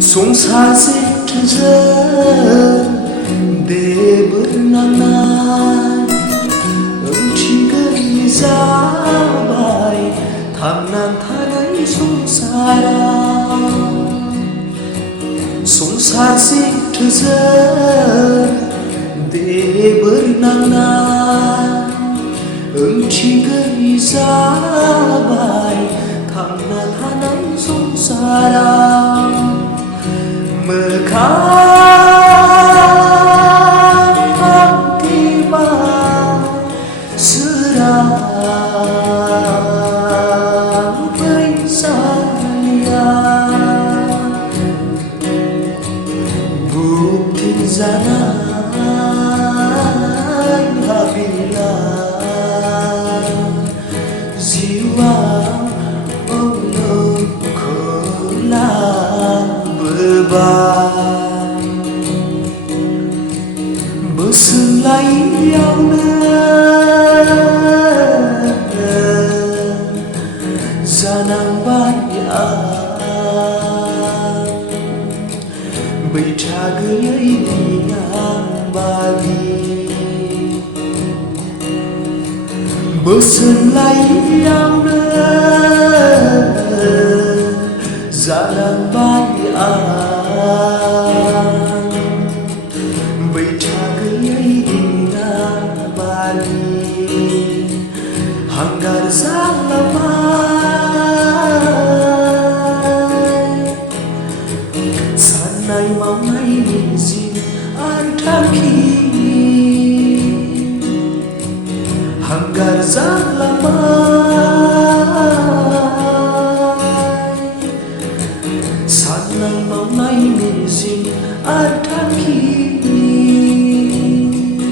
संसार जेथोजों देबोर नांनाय ओंथि गैयै जाबाय थांनानै थानाय संसाराव। संसार जेथोजों देबोर नांनाय ओंथि गैयै जाबाय थांना थानाय संसाराव। मोखां गेमा सोरां फैसालिया बुक्ति जानाय हाबिला जिउआ बोसोरलायियावनो जानांबाय आं बैथा गैयै दिनांबादि। बोसोरलायियावनो जानांबाय आं बैथा गैयै दिनांबादि। हांगार जालांबाय साननाय मावनाय मिजिं आरो थांखि। हांगार जालांबाय साननाय मावनाय मिजिं आरो